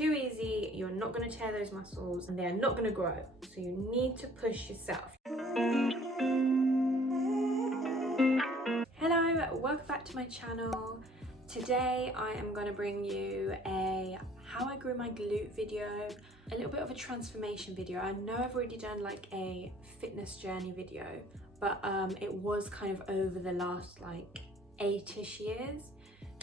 too easy, you're not going to tear those muscles and they are not going to grow. So you need to push yourself. Hello, welcome back to my channel. Today I am going to bring you a how I grew my glute video, a little bit of a transformation video. I know I've already done like a fitness journey video, but it was kind of over the last like 8-ish years.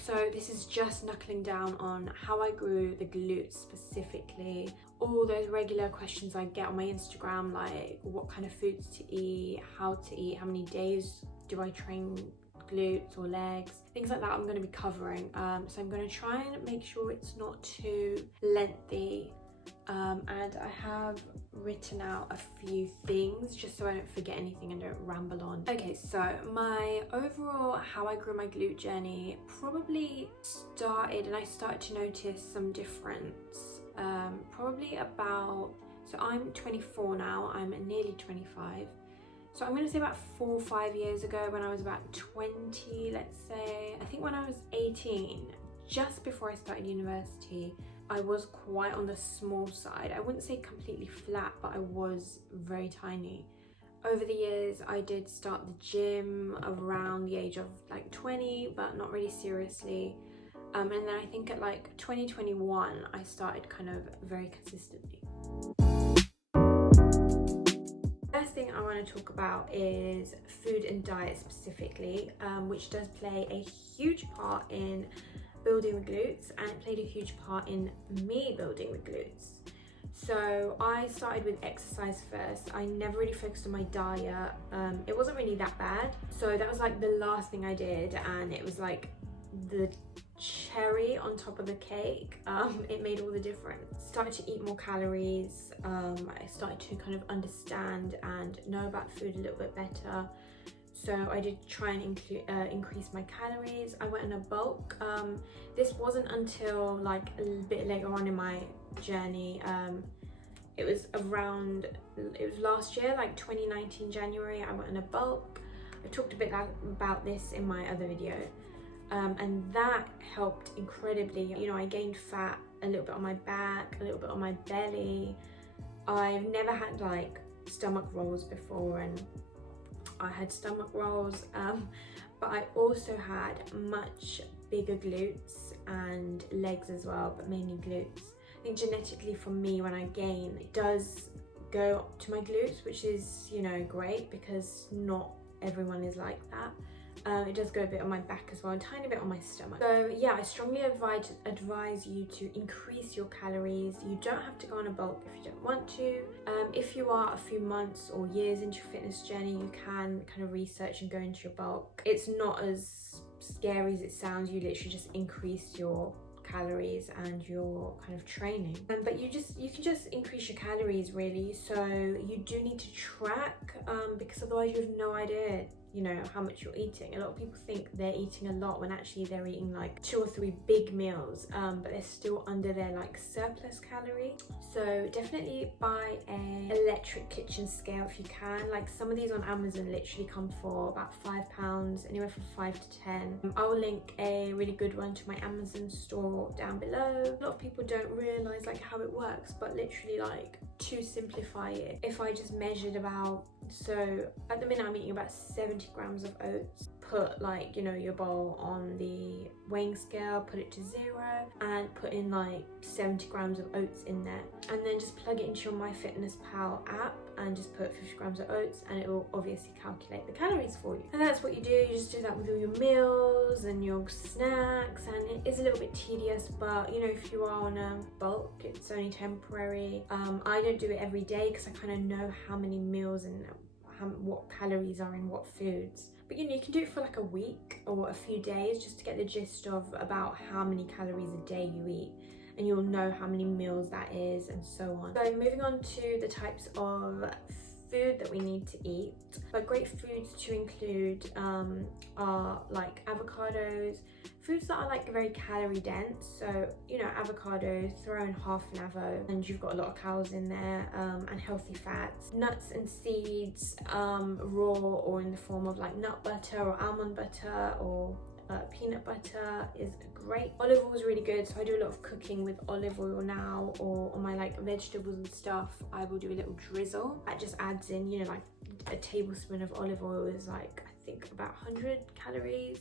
So this is just knuckling down on how I grew the glutes specifically. All those regular questions I get on my Instagram, like what kind of foods to eat, how many days do I train glutes or legs, things like that I'm going to be covering. So I'm going to try and make sure it's not too lengthy. And I have written out a few things just so I don't forget anything and don't ramble on. Okay, so my overall how I grew my glute journey probably started, and I started to notice some difference probably about, so I'm 24 now, I'm nearly 25. So I'm going to say about 4 or 5 years ago, when I was about 20, let's say. I think when I was 18, just before I started university, I was quite on the small side. I wouldn't say completely flat, but I was very tiny. Over the years, I did start the gym around the age of like 20, but not really seriously. And then I think at like 2021, I started kind of very consistently. First thing I want to talk about is food and diet specifically, which does play a huge part in building the glutes, and it played a huge part in me building the glutes. So I started with exercise first. I never really focused on my diet. It wasn't really that bad, so that was like the last thing I did, and it was like the cherry on top of the cake. It made all the difference. Started to eat more calories. I started to kind of understand and know about food a little bit better. So I did try and increase my calories. I went in a bulk. This wasn't until like a little bit later on in my journey. It was last year, like 2019 January, I went in a bulk. I talked a bit about this in my other video. And that helped incredibly. You know, I gained fat a little bit on my back, a little bit on my belly. I've never had like stomach rolls before, and I had stomach rolls, but I also had much bigger glutes and legs as well, but mainly glutes. I think genetically for me, when I gain, it does go to my glutes, which is, you know, great because not everyone is like that. It does go a bit on my back as well, a tiny bit on my stomach. So yeah, I strongly advise you to increase your calories. You don't have to go on a bulk if you don't want to. If you are a few months or years into your fitness journey, you can kind of research and go into your bulk. It's not as scary as it sounds. You literally just increase your calories and your kind of training, but you can just increase your calories really. So you do need to track, because otherwise you have no idea, you know, how much you're eating. A lot of people think they're eating a lot when actually they're eating like 2 or 3 big meals, but they're still under their like surplus calorie. So definitely buy a electric kitchen scale if you can. Like some of these on Amazon literally come for about £5, anywhere from 5 to 10. I will link a really good one to my Amazon store down below. A lot of people don't realize like how it works, but literally, like, to simplify it, if I just measured about, so at the minute I'm eating about 70 grams of oats, put like, you know, your bowl on the weighing scale, put it to 0 and put in like 70 grams of oats in there, and then just plug it into your MyFitnessPal app and just put 50 grams of oats, and it will obviously calculate the calories for you. And that's what you do. You just do that with all your meals and your snacks, and it is a little bit tedious, but you know, if you are on a bulk, it's only temporary. I don't do it every day because I kind of know how many meals and what calories are in what foods. But you know, you can do it for like a week or a few days just to get the gist of about how many calories a day you eat, and you'll know how many meals that is and so on. So moving on to the types of food that we need to eat. But great foods to include are like avocados, foods that are like very calorie dense. So, you know, avocados, throw in half an avo and you've got a lot of calories in there, and healthy fats. Nuts and seeds, raw or in the form of like nut butter or almond butter or peanut butter is great. Olive oil is really good, so I do a lot of cooking with olive oil now, or on my like vegetables and stuff I will do a little drizzle. That just adds in, you know, like a tablespoon of olive oil is like, I think about 100 calories.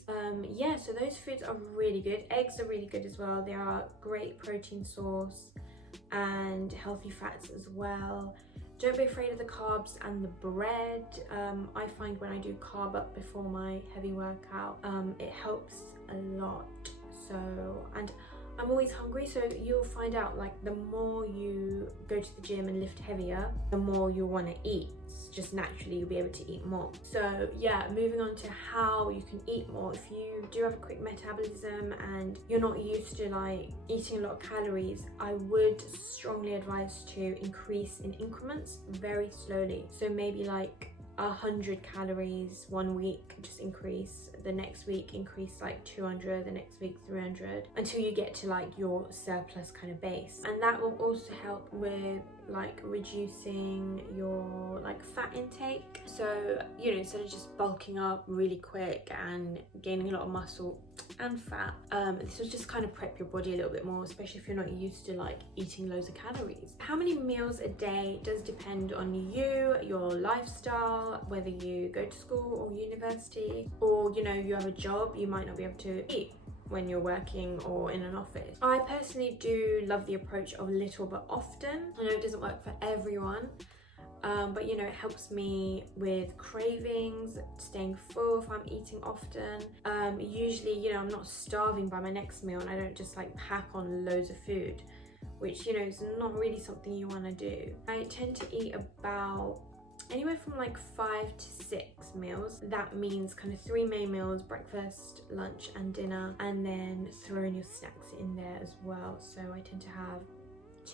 Yeah, so those foods are really good. Eggs are really good as well. They are a great protein source and healthy fats as well. Don't be afraid of the carbs and the bread. I find when I do carb up before my heavy workout, it helps a lot. So, and I'm always hungry, so you'll find out like the more you go to the gym and lift heavier, the more you'll want to eat. Just naturally you'll be able to eat more. So yeah, moving on to how you can eat more. If you do have a quick metabolism and you're not used to like eating a lot of calories, I would strongly advise to increase in increments very slowly. So maybe like 100 calories one week, just increase. The next week increase like 200, the next week 300, until you get to like your surplus kind of base. And that will also help with like reducing your like fat intake. So, you know, instead of just bulking up really quick and gaining a lot of muscle and fat, this will just kind of prep your body a little bit more, especially if you're not used to like eating loads of calories. How many meals a day does depend on you, your lifestyle, whether you go to school or university, or you know, you have a job, you might not be able to eat when you're working or in an office. I personally do love the approach of little but often. I know it doesn't work for everyone, but you know, it helps me with cravings, staying full if I'm eating often. Usually, you know, I'm not starving by my next meal and I don't just like pack on loads of food, which, you know, is not really something you want to do. I tend to eat about anywhere from like 5 to 6 meals. That means kind of 3 main meals, breakfast, lunch and dinner, and then throw in your snacks in there as well. So I tend to have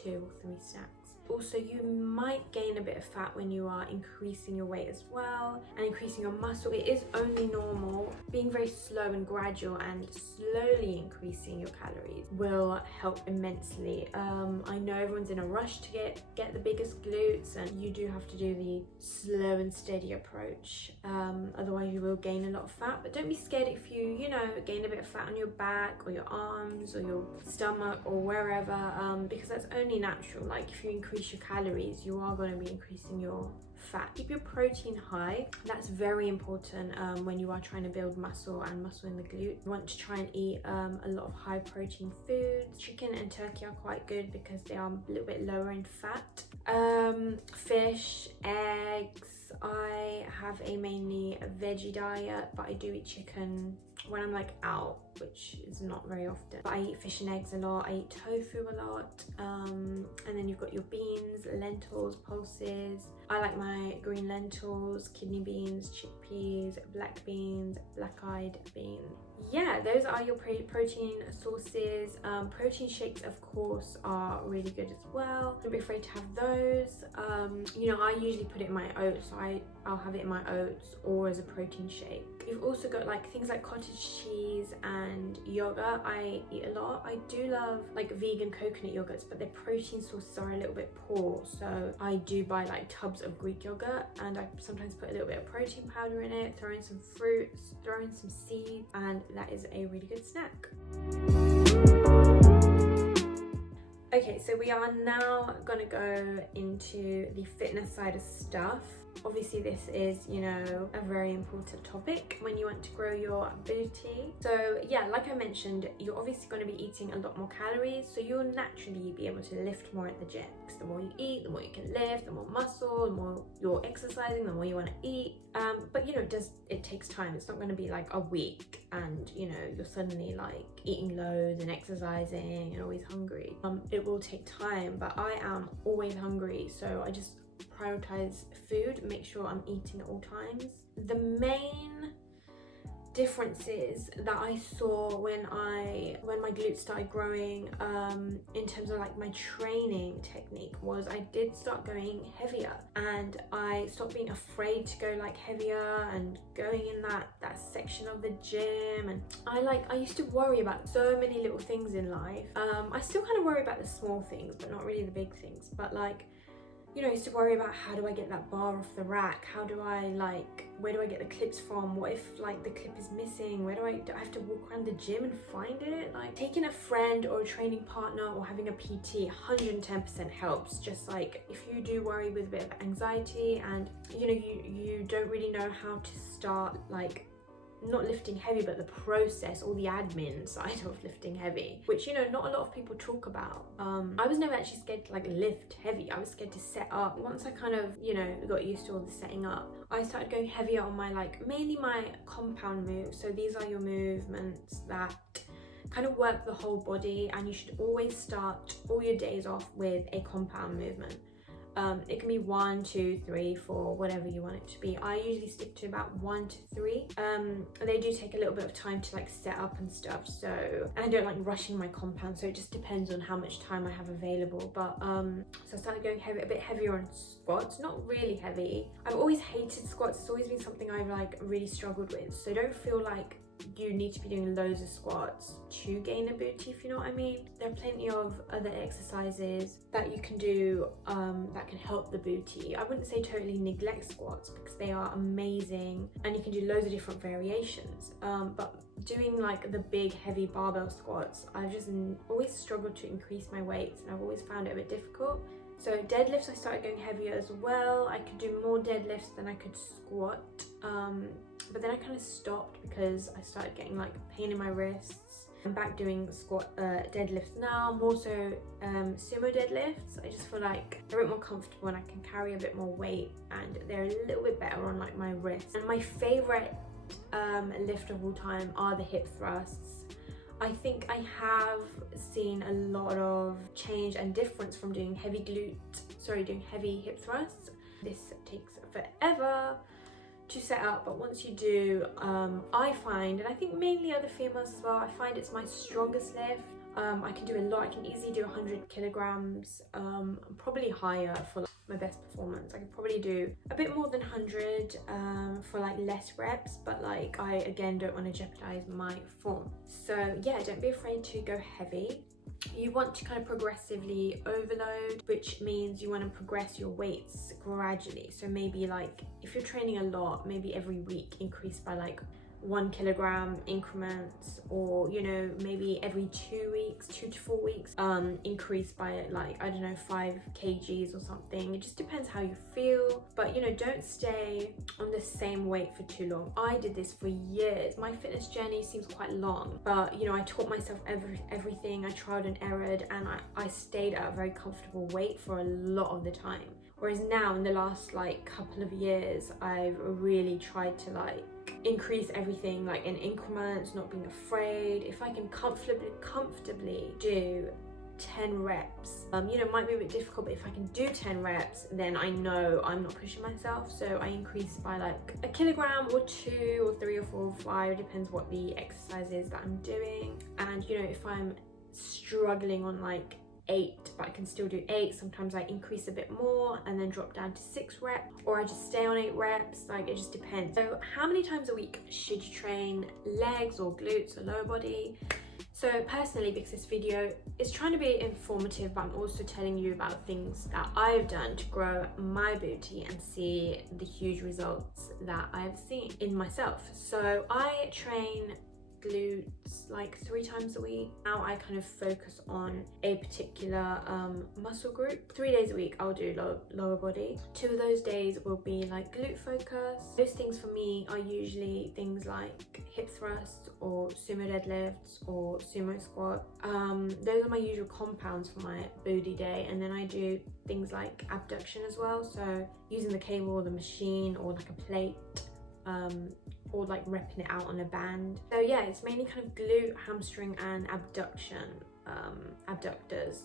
2 or 3 snacks. Also, you might gain a bit of fat when you are increasing your weight as well and increasing your muscle. It is only normal. Being very slow and gradual and slowly increasing your calories will help immensely. I know everyone's in a rush to get the biggest glutes, and you do have to do the slow and steady approach. Otherwise you will gain a lot of fat. But don't be scared if you know, gain a bit of fat on your back or your arms or your stomach or wherever, because that's only natural. Like if you increase your calories, you are going to be increasing your fat. Keep your protein high. That's very important when you are trying to build muscle and muscle in the glute. You want to try and eat a lot of high protein foods. Chicken and turkey are quite good because they are a little bit lower in fat. Fish, eggs. I have a mainly veggie diet, but I do eat chicken when I'm like out, which is not very often. But I eat fish and eggs a lot. I eat tofu a lot. And then you've got your beans, lentils, pulses. I like my green lentils, kidney beans, chickpeas, black beans, black-eyed beans. Yeah, those are your protein sources. Protein shakes, of course, are really good as well. Don't be afraid to have those. You know, I usually put it in my oats, so I'll have it in my oats or as a protein shake. You've also got like things like cottage cheese and yogurt. I eat a lot. I do love like vegan coconut yogurts, but their protein sources are a little bit poor, so I do buy like tubs of Greek yogurt, and I sometimes put a little bit of protein powder in it, throw in some fruits, throw in some seeds, and that is a really good snack. Okay, so we are now gonna go into the fitness side of stuff. Obviously this is, you know, a very important topic when you want to grow your booty. So yeah, like I mentioned, you're obviously going to be eating a lot more calories, so you'll naturally be able to lift more at the gym. Because the more you eat, the more you can lift, the more muscle, the more you're exercising, the more you want to eat. But you know, it takes time. It's not going to be like a week and, you know, you're suddenly like eating loads and exercising and always hungry. It will take time, but I am always hungry, so I just prioritize food, make sure I'm eating at all times. The main differences that I saw when my glutes started growing in terms of like my training technique was I did start going heavier, and I stopped being afraid to go like heavier and going in that section of the gym. And I used to worry about so many little things in life. I still kind of worry about the small things, but not really the big things. But like, you know, I used to worry about how do I get that bar off the rack? How do I where do I get the clips from? What if like the clip is missing? Do I have to walk around the gym and find it? Like taking a friend or a training partner or having a PT 110% helps. Just like if you do worry with a bit of anxiety and you know, you don't really know how to start like not lifting heavy, but the process or the admin side of lifting heavy, which, you know, not a lot of people talk about. I was never actually scared to like lift heavy. I was scared to set up. Once I kind of, you know, got used to all the setting up, I started going heavier on my mainly my compound moves. So these are your movements that kind of work the whole body, and you should always start all your days off with a compound movement. It can be 1, 2, 3, 4, whatever you want it to be. I usually stick to about 1 to 3. They do take a little bit of time to like set up and stuff, so, and I don't like rushing my compound, so it just depends on how much time I have available. But so I started going a bit heavier on squats, not really heavy. I've always hated squats. It's always been something I've like really struggled with, so don't feel like you need to be doing loads of squats to gain a booty, if you know what I mean. There are plenty of other exercises that you can do that can help the booty. I wouldn't say totally neglect squats because they are amazing and you can do loads of different variations, but doing like the big heavy barbell squats, I've just always struggled to increase my weights and I've always found it a bit difficult. So deadlifts, I started going heavier as well. I could do more deadlifts than I could squat, but then I kind of stopped because I started getting like pain in my wrists. I'm back doing deadlifts now, more so sumo deadlifts. I just feel like they're a bit more comfortable and I can carry a bit more weight, and they're a little bit better on like my wrists. And my favorite lift of all time are the hip thrusts. I think I have seen a lot of change and difference from doing heavy hip thrusts. This takes forever to set up, but once you do, I find, and I think mainly other females as well, I find it's my strongest lift. I can do a lot. I can easily do 100 kilograms, probably higher for my best performance. I could probably do a bit more than 100 for like less reps, but like I again don't want to jeopardize my form. So yeah, don't be afraid to go heavy. You want to kind of progressively overload, which means you want to progress your weights gradually. So maybe like if you're training a lot, maybe every week increase by like 1 kilogram increments, or you know, maybe every 2 weeks, 2 to 4 weeks, increase by like, I don't know, 5 kgs or something. It just depends how you feel, but you know, don't stay on the same weight for too long. I did this for years. My fitness journey seems quite long, but you know, I taught myself everything. I tried and errored, and I stayed at a very comfortable weight for a lot of the time. Whereas now in the last like couple of years, I've really tried to like increase everything like in increments, not being afraid. If I can comfortably do 10 reps, you know, it might be a bit difficult, but if I can do 10 reps, then I know I'm not pushing myself. So I increase by like a kilogram or 2 or 3 or 4 or 5, depends what the exercise is that I'm doing. And you know, if I'm struggling on like 8, but I can still do 8, sometimes I increase a bit more and then drop down to 6 reps, or I just stay on 8 reps. Like it just depends. So how many times a week should you train legs or glutes or lower body? So personally, because this video is trying to be informative, but I'm also telling you about things that I've done to grow my booty and see the huge results that I've seen in myself. So I train glutes like 3 times a week. Now I kind of focus on a particular muscle group. 3 days a week I'll do lower body. 2 of those days will be like glute focus. Those things for me are usually things like hip thrusts or sumo deadlifts or sumo squat. Those are my usual compounds for my booty day, and then I do things like abduction as well, so using the cable or the machine or like a plate, or like repping it out on a band. So yeah, it's mainly kind of glute, hamstring and abduction, abductors.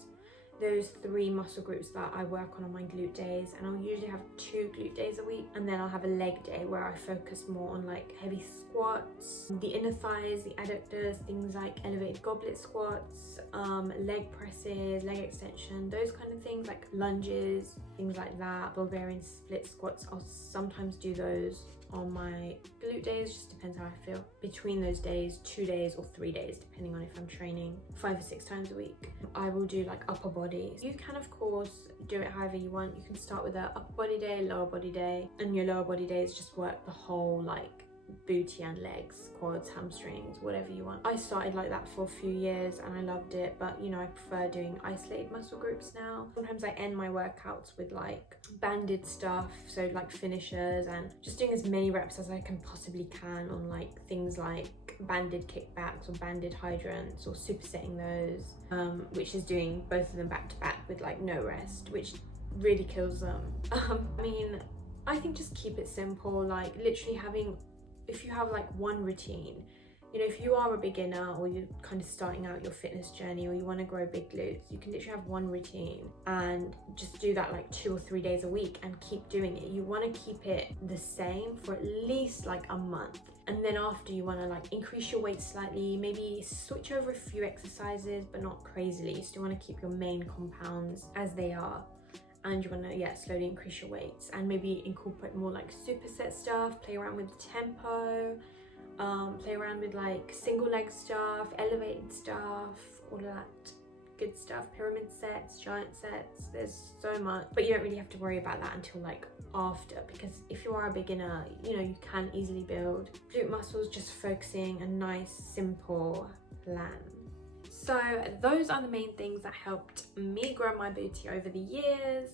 Those 3 muscle groups that I work on my glute days, and I'll usually have 2 glute days a week, and then I'll have a leg day where I focus more on like heavy squats, the inner thighs, the adductors, things like elevated goblet squats, leg presses, leg extension, those kind of things, like lunges, things like that. Bulgarian split squats, I'll sometimes do those on my glute days, just depends how I feel. Between those days, 2 days or 3 days, depending on if I'm training 5 or 6 times a week, I will do like upper body. You can of course do it however you want. You can start with a upper body day, lower body day, and your lower body days just work the whole like booty and legs, quads, hamstrings, whatever you want. I started like that for a few years and I loved it, but you know, I prefer doing isolated muscle groups now. Sometimes I end my workouts with like banded stuff, so like finishers, and just doing as many reps as I can possibly can on like things like banded kickbacks or banded hydrants, or supersetting those, which is doing both of them back to back with like no rest, which really kills them. I mean, I think just keep it simple, like literally having, if you have like one routine, you know, if you are a beginner or you're kind of starting out your fitness journey, or you want to grow big glutes, you can literally have one routine and just do that like 2 or 3 days a week and keep doing it. You want to keep it the same for at least like a month, and then after you want to like increase your weight slightly, maybe switch over a few exercises, but not crazily. You still want to keep your main compounds as they are, and you want to slowly increase your weights, and maybe incorporate more like superset stuff, play around with the tempo, play around with like single leg stuff, elevated stuff, all of that good stuff, pyramid sets, giant sets. There's so much, but you don't really have to worry about that until like after, because if you are a beginner, you know, you can easily build glute muscles just focusing a nice simple plan. So those are the main things that helped me grow my booty over the years.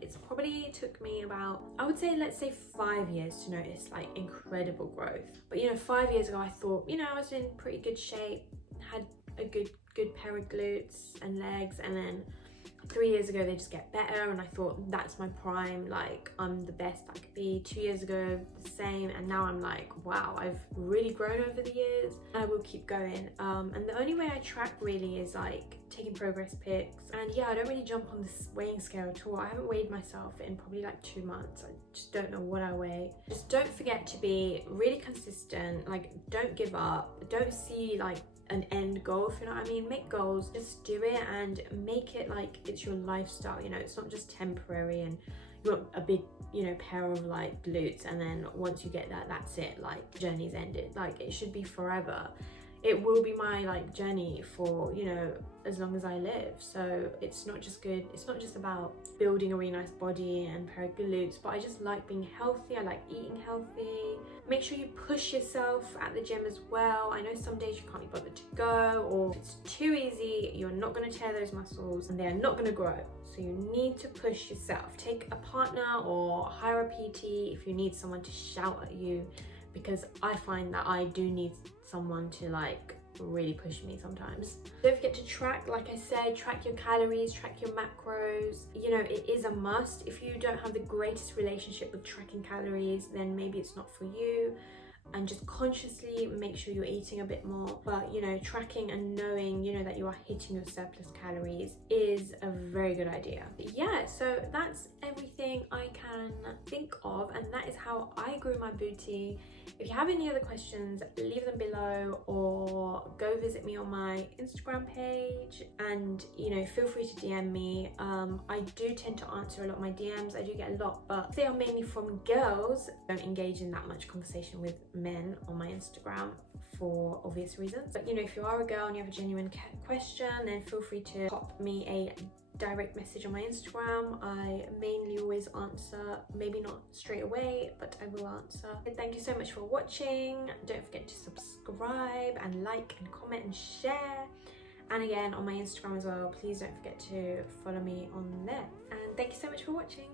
It's probably took me about, I would say, let's say 5 years to notice like incredible growth. But you know, 5 years ago I thought, you know, I was in pretty good shape, had a good pair of glutes and legs, and then 3 years ago they just get better, and I thought that's my prime, like I'm the best I could be. 2 years ago the same, and now I'm like, wow, I've really grown over the years, and I will keep going. And the only way I track really is like taking progress pics, and yeah, I don't really jump on this weighing scale at all. I haven't weighed myself in probably like 2 months. I just don't know what I weigh. Just don't forget to be really consistent, like don't give up, don't see like an end goal, if you know what I mean. Make goals, just do it, and make it like it's your lifestyle. You know, it's not just temporary and you want a big, you know, pair of like glutes, and then once you get that, that's it, like journey's ended. Like it should be forever. It will be my like journey for, you know, as long as I live. So it's not just about building a really nice body and pair of glutes, but I just like being healthy. I like eating healthy. Make sure you push yourself at the gym as well. I know some days you can't be bothered to go, or if it's too easy, you're not going to tear those muscles and they are not going to grow. So you need to push yourself. Take a partner or hire a PT if you need someone to shout at you, because I find that I do need someone to like really push me sometimes. Don't forget to track, like I said, track your calories, track your macros. You know, it is a must. If you don't have the greatest relationship with tracking calories, then maybe it's not for you. And just consciously make sure you're eating a bit more. But you know, tracking and knowing, you know, that you are hitting your surplus calories is a very good idea. But yeah, so that's everything I can think of, and that is how I grew my booty. If you have any other questions, leave them below, or go visit me on my Instagram page, and you know, feel free to DM me. I do tend to answer a lot of my DMs. I do get a lot, but they are mainly from girls. I don't engage in that much conversation with men on my Instagram for obvious reasons. But you know, if you are a girl and you have a genuine question, then feel free to pop me a direct message on my Instagram. I mainly always answer, maybe not straight away, but I will answer. Thank you so much for watching. Don't forget to subscribe and like and comment and share. And again, on my Instagram as well, please don't forget to follow me on there. And thank you so much for watching.